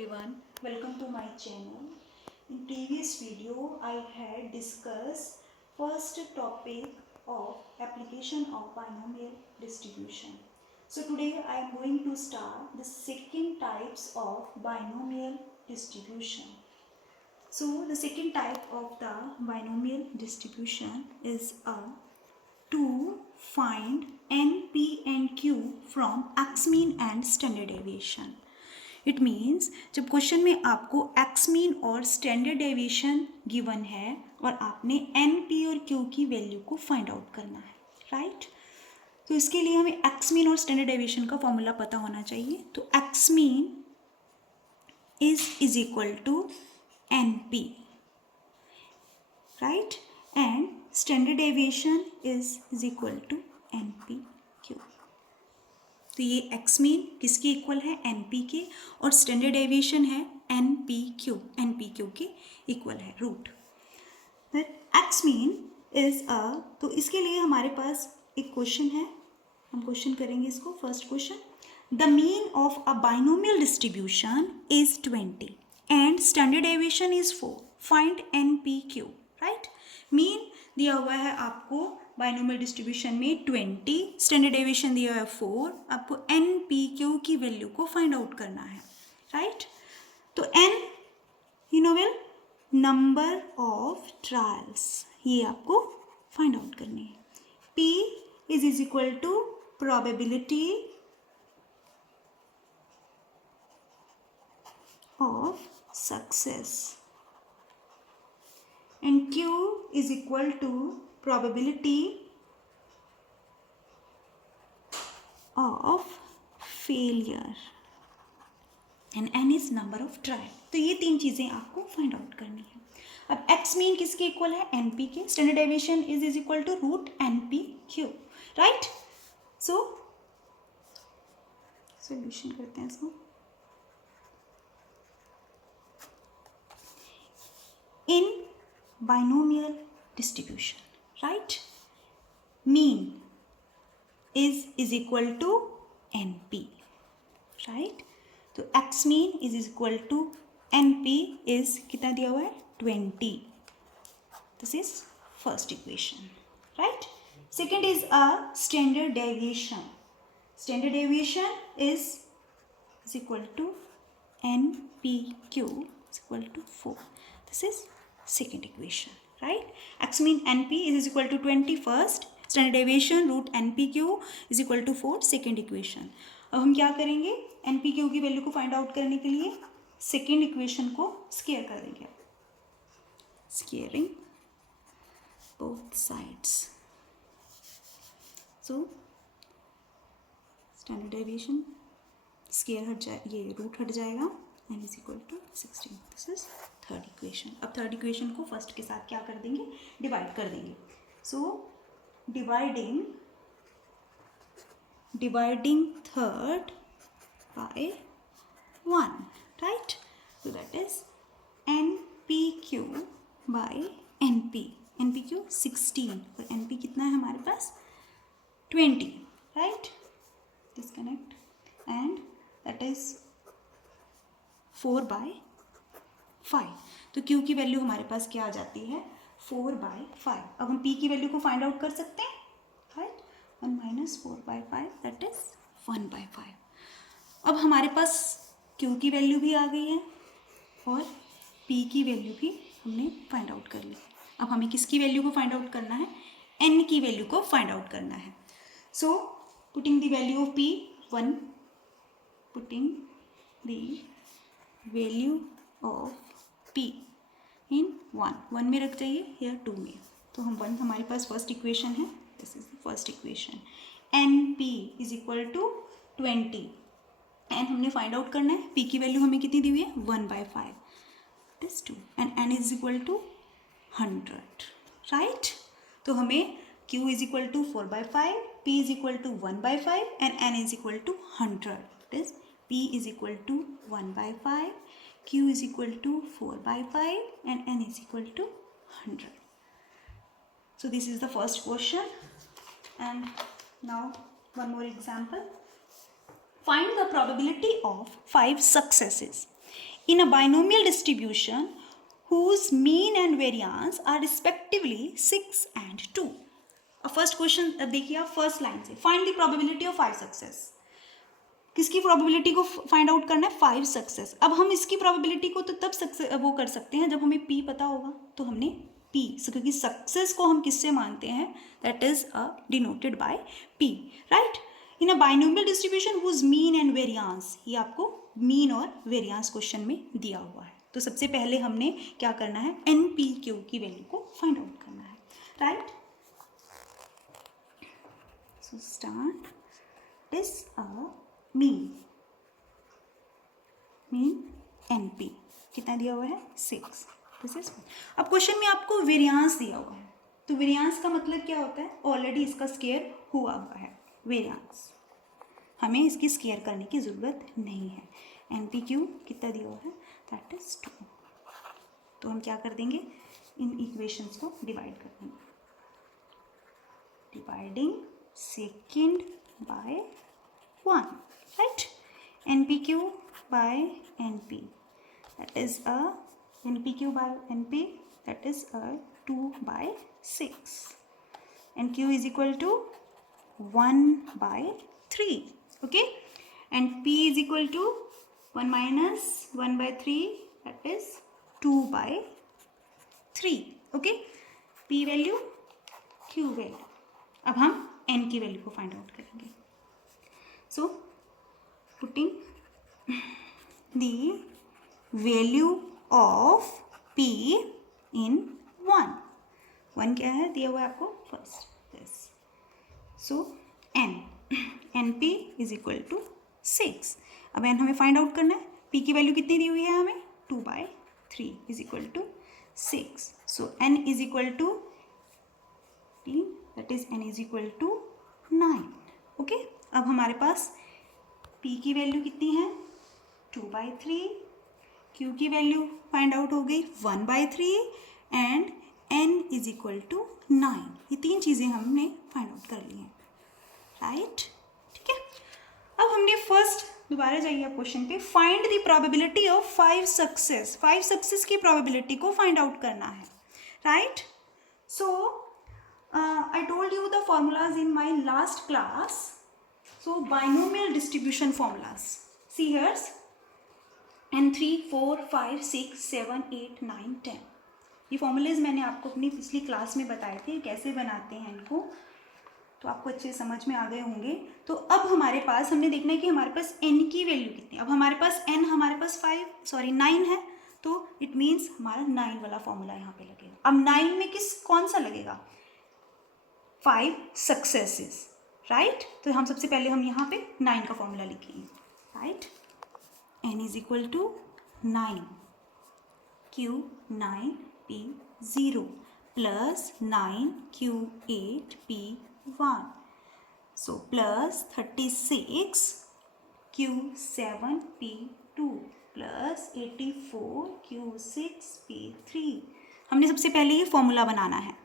Everyone, welcome to my channel. In previous video I had discussed first topic of application of binomial distribution. So today I am going to start the second types of binomial distribution. So the second type of the binomial distribution is to find n, p and q from x mean and standard deviation. It means जब question में आपको x mean और standard deviation given है और आपने n p और q की value को फाइंड आउट करना है, राइट। तो इसके लिए हमें एक्स मीन और स्टैंडर्ड डेविएशन का फॉर्मूला पता होना चाहिए। तो x mean is equal to n p, right, and standard deviation is equal to n p q. तो ये एक्स मीन किसके इक्वल है, एन पी के, और स्टैंडर्ड डेविएशन है एन पी क्यू के इक्वल है, रूट एक्स मीन इज तो इसके लिए हमारे पास एक क्वेश्चन है, हम क्वेश्चन करेंगे इसको। First question, the mean of a binomial distribution is 20 and standard deviation is 4, find n p q, right. Mean दिया हुआ है आपको बाइनोमियल डिस्ट्रीब्यूशन में 20, स्टैंडर्ड डेविएशन दिया हुआ है 4, आपको एन पी क्यू की वैल्यू को फाइंड आउट करना है, राइट। तो n you know well number of trials, ये आपको फाइंड आउट करनी है। P is equal to probability of success and q is equal to probability of failure and n is number of trial। तो ये तीन चीज़ें आपको फाइंड आउट करनी है। अब x मीन किसके इक्वल है, एन पी के, standard deviation is equal to root n p q, right. So solution करते हैं इसको। इन binomial distribution, right, mean is equal to np, right। तो x mean is equal to np is कितना दिया हुआ है, 20। this is first equation, right। second is a standard deviation, standard deviation is equal to npq is equal to 4, this is second equation, right। x mean np is equal to 20 first, standard deviation root npq is equal to 4 second equation। अब हम क्या करेंगे, npq की value को find out करने के लिए second equation को स्केयर कर देंगे, squaring both sides. So standard deviation square हट जाए, ये रूट हट जाएगा, n is equal to 16, this is third equation. अब थर्ड इक्वेशन को फर्स्ट के साथ क्या कर देंगे, डिवाइड कर देंगे। So dividing third by 1, right. So that is N p q by n p q 16 और एन पी कितना है हमारे पास 20, right. Disconnect and that is 4/5। तो q की वैल्यू हमारे पास क्या आ जाती है, 4/5। अब हम p की वैल्यू को फाइंड आउट कर सकते हैं, राइट। 1 minus 4/5 that is 1/5। अब हमारे पास q की वैल्यू भी आ गई है और p की वैल्यू भी हमने फाइंड आउट कर ली। अब हमें किसकी वैल्यू को फाइंड आउट करना है, n की वैल्यू को फाइंड आउट करना है। सो putting the value of p 1, putting the value of p in 1 में रख जाइए या 2 में। तो हम 1 हमारे पास फर्स्ट इक्वेशन है, this is the first equation. N p is equal to 20 n हमने फाइंड आउट करना है, p की वैल्यू हमें कितनी दी हुई है 1/5, this 2 and n is equal to 100, right. तो हमें q is equal to 4/5, p is equal to 1/5 and n is equal to 100, this p is equal to 1/5, q is equal to 4/5 and n is equal to 100. So this is the first question, and now one more example. Find the probability of 5 successes in a binomial distribution whose mean and variance are respectively 6 and 2. अब first question देखिए आप first line से, find the probability of 5 success. किसकी probability को find out करना है? 5 success. अब हम इसकी प्रोबेबिलिटी को तो तब सक्सेस वो कर सकते हैं जब हमें पी पता होगा. तो हमने पी, क्योंकि सक्सेस को हम किससे मानते हैं? That is denoted by p, right. In a binomial distribution whose mean and variance, ये आपको मीन और वेरियांस क्वेश्चन में दिया हुआ है. तो सबसे पहले हमने क्या करना है? एन पी क्यू की वैल्यू को फाइंड आउट करना है, right. So start is a mean n p कितना दिया हुआ है? 6. This is. अब क्वेश्चन में आपको वेरियांस दिया हुआ है, तो वेरियांस का मतलब क्या होता है? ऑलरेडी इसका स्केयर हुआ है वेरियांस, हमें इसकी स्केयर करने की ज़रूरत नहीं है. एन पी क्यू कितना दिया हुआ है? That is 2. तो हम क्या कर देंगे? इन इक्वेशंस को डिवाइड कर देंगे. Dividing second by 1, right. N p q by n p, that is a n p q by n p, that is a 2/6. N q is equal to 1/3. Okay, and p is equal to 1 minus 1/3, that is 2/3. Okay, p value, q value. अब हम n की value को find out करेंगे. So putting the value of p in 1 क्या है दिया हुआ है आपको? First this. So n p is equal to 6. अब एन हमें फाइंड आउट करना है. पी की वैल्यू कितनी दी हुई है हमें? 2/3 is equal to 6. So n is equal to, that is n is equal to 9. Okay, अब हमारे पास पी की वैल्यू कितनी है? 2/3. क्यू की वैल्यू फाइंड आउट हो गई 1/3 and n is equal to 9. ये 3 चीज़ें हमने फाइंड आउट कर ली हैं, राइट. ठीक है, अब हमने फर्स्ट, दोबारा जाइए आप क्वेश्चन पे, find the probability of 5 success. 5 success की प्रोबेबिलिटी को फाइंड आउट करना है, right. So I told you the formulas in my last class. So binomial distribution formulas, see here's n3 4 5 6 7 8 9 10. ये फॉर्मूलेज मैंने आपको अपनी पिछली क्लास में बताए थे कैसे बनाते हैं इनको, तो आपको अच्छे समझ में आ गए होंगे. तो अब हमारे पास, हमने देखना है कि हमारे पास n की वैल्यू कितनी है. अब हमारे पास n, हमारे पास 9 है, तो इट मीन्स हमारा 9 वाला फॉर्मूला यहाँ पे लगेगा. अब 9 में कौन सा लगेगा? 5 सक्सेसेस, राइट. तो हम सबसे पहले हम यहाँ पे 9 का फॉर्मूला लिखेंगे, right. n is equal to 9, q 9 p 0 plus 9 q 8 p 1. So plus 36 q 7 p 2 plus 84 q 6 p 3. हमने सबसे पहले ये फॉर्मूला बनाना है.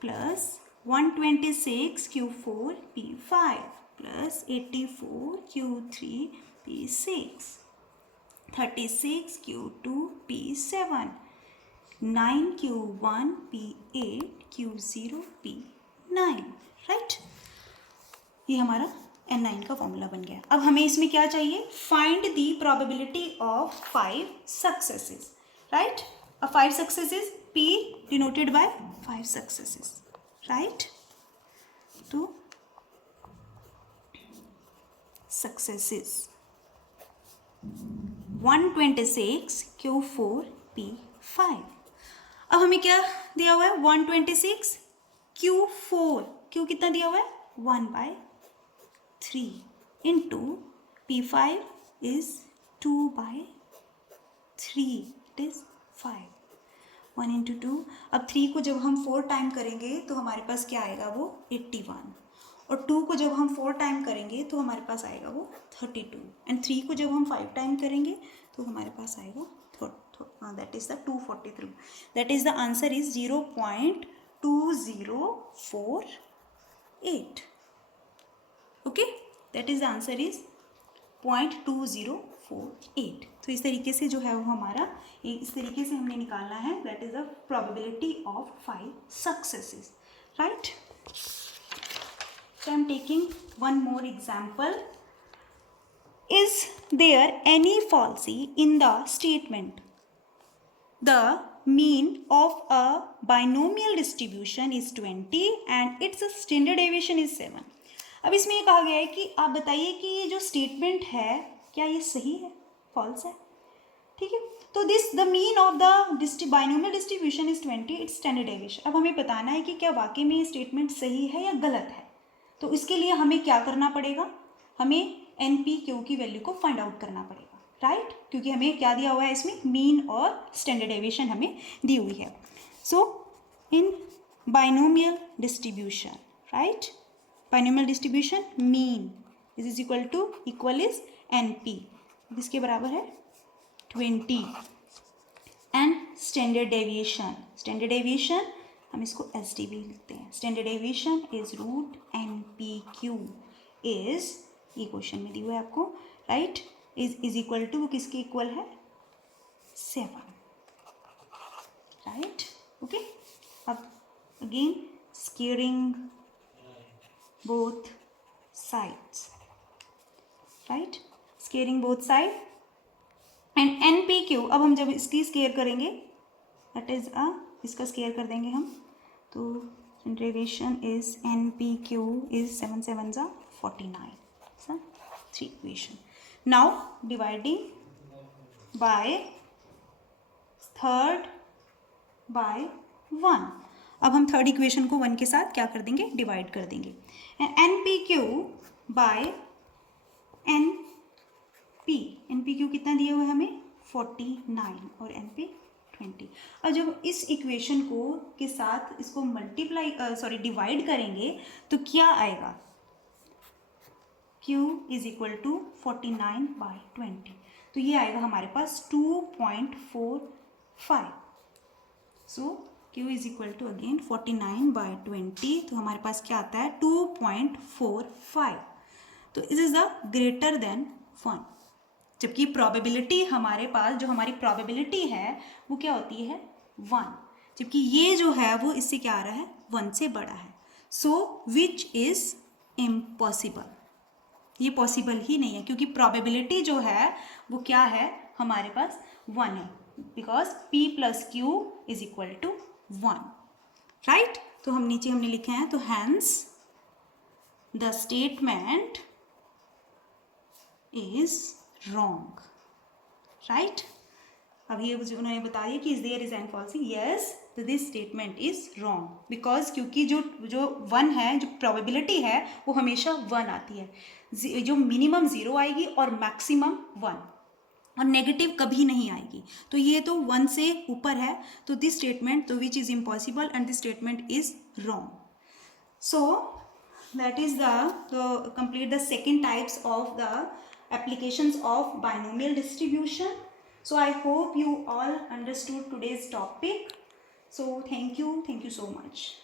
Plus 126 q 4 p 5 plus 84 q 3 p 6, 36 q 2 p 7, 9 q 1 p 8 q 0 p 9, right. ये हमारा n9 का formula बन गया. अब हमें इसमें क्या चाहिए? Find the probability of 5 successes, right. अब 5 successes, p denoted by 5 successes, right. तो सक्सेसेस 126 q4 p5. अब हमें क्या दिया हुआ है? 126 q4, q कितना दिया हुआ है? 1/3 into p5 is 2/3, it is 5. 1 into 2. अब 3 को जब हम 4 टाइम करेंगे तो हमारे पास क्या आएगा? वो 81. और 2 को जब हम 4 टाइम करेंगे तो हमारे पास आएगा वो 32. एंड 3 को जब हम 5 टाइम करेंगे तो हमारे पास आएगा that is the 243. That is the answer is 0.2048. okay, that is the answer is 0.2048. 4 8। तो इस तरीके से जो है वो हमारा इस तरीके से हमने निकालना है, that is the probability of 5 successes, right. So I'm taking one more example. Is there any fallacy in the statement the mean of a binomial distribution is 20 and its standard deviation is 7? अब इसमें ये कहा गया है कि आप बताइए कि ये जो स्टेटमेंट है क्या ये सही है, फॉल्स है, ठीक है। तो this the mean of the binomial distribution is 20, it's standard deviation. अब हमें बताना है कि क्या वाकई में ये स्टेटमेंट सही है या गलत है। तो इसके लिए हमें क्या करना पड़ेगा, हमें एन पी क्यू की वैल्यू को फाइंड आउट करना पड़ेगा, राइट, क्योंकि हमें क्या दिया हुआ है इसमें, मीन और स्टैंडर्ड डेविएशन हमें दी हुई है। So in binomial distribution, right, binomial distribution mean is equal is N P, इसके बराबर है 20 एंड स्टैंडर्ड डेविएशन हम इसको एस डी भी लिखते हैं। Standard deviation is root n p q is, ये क्वेश्चन में दी हुआ है आपको, राइट, इज इक्वल टू, वो किसके इक्वल है, 7, राइट, ओके। अब again squaring both sides, right, squaring both side and n p q. अब हम जब इसकी स्केयर करेंगे, दैट इज इसका स्केयर कर देंगे हम, तो derivation is N p q is 7 7 जा 49, 3 equation. Now dividing by third by 1। अब हम थर्ड इक्वेशन को 1 के साथ क्या कर देंगे, डिवाइड कर देंगे। N p q by n p q कितना दिया हुआ है हमें, 49 और एन पी 20। और जब इस इक्वेशन को के साथ इसको डिवाइड करेंगे तो क्या आएगा, Q इज इक्वल टू 49/20, तो ये आएगा हमारे पास 2.45। So Q is equal to again 49/20, तो हमारे पास क्या आता है 2.45। तो it is the greater than 1, जबकि प्रोबेबिलिटी हमारे पास, जो हमारी प्रोबेबिलिटी है वो क्या होती है 1, जबकि ये जो है वो इससे क्या आ रहा है 1 से बड़ा है। सो विच इज इम्पॉसिबल, ये पॉसिबल ही नहीं है, क्योंकि प्रोबेबिलिटी जो है वो क्या है हमारे पास 1 है, because P plus Q is equal to 1, right. तो हम नीचे हमने लिखे हैं, तो hence the statement is wrong, right. अब ये उन्होंने बता दिया कि is there is an fallacy, yes, तो this statement is wrong, because क्योंकि जो 1 है, जो प्रोबेबिलिटी है वो हमेशा 1 आती है, जो मिनिमम 0 आएगी और मैक्सिमम 1, और नेगेटिव कभी नहीं आएगी। तो ये तो 1 से ऊपर है, तो दिस स्टेटमेंट, तो which is impossible and this statement is wrong. So that is the complete the second types of the applications of binomial distribution. So I hope you all understood today's topic. So thank you so much.